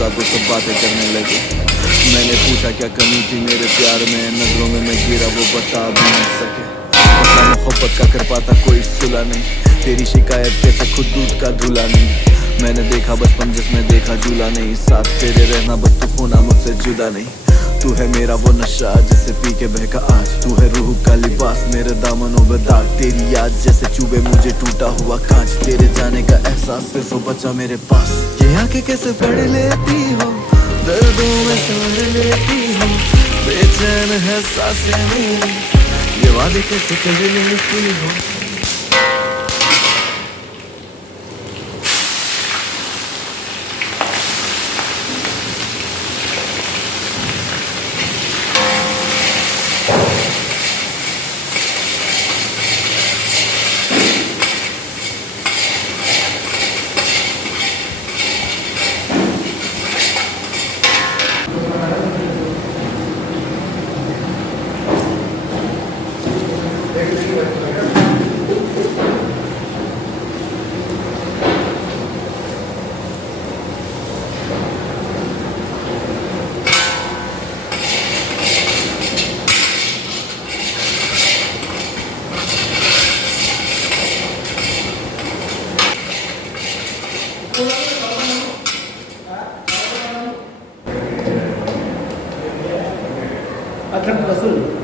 खुदा को सब बातें करने लगे। मैंने पूछा क्या कमी थी मेरे प्यार में, नजरों में मैं गिरा वो बता भी नहीं सके। मसला मोहब्बत का कर पाता कोई सुला नहीं, तेरी शिकायत कैसे खुद दूध का धुला नहीं। मैंने देखा बचपन जिसमें देखा झूला नहीं, साथ तेरे रहना बस तू होना मुझसे जुदा नहीं। तू है मेरा वो नशा जिसे पी के बहका आज, तू है रूह का लिबास मेरे दामनों में दाग। तेरी याद जैसे चुभे मुझे टूटा हुआ कांच, तेरे जाने का एहसास सिर्फ बचा मेरे पास। ये आंखें कैसे पढ़ लेती हो, दर्दों में समझ लेती हो, बेचैन है सांसें मेरी, ये वादे कैसे कर लेती हो। अदरक लहसुन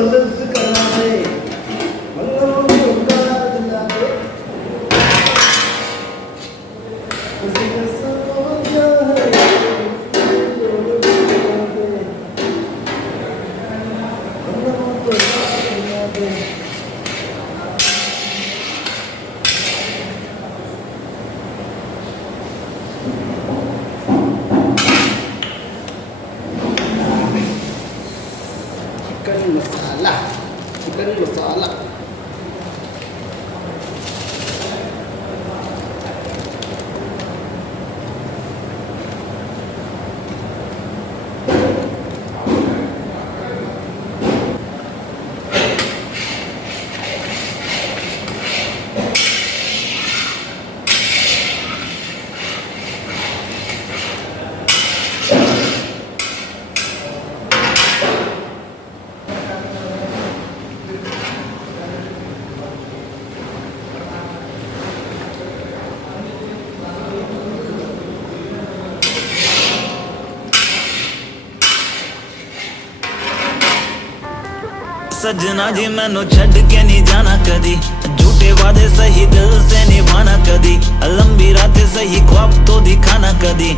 लफ्ज़ करा दे मंगलों को करा दिला दे किसी का समझा है मंगलों को करा दिला दे चिकन मसाला सजना जी मैनू छड़ के नहीं जाना कदी झूठे वादे सही दिल से निभाना कदी लंबी रातें सही ख्वाब तो दिखाना कदी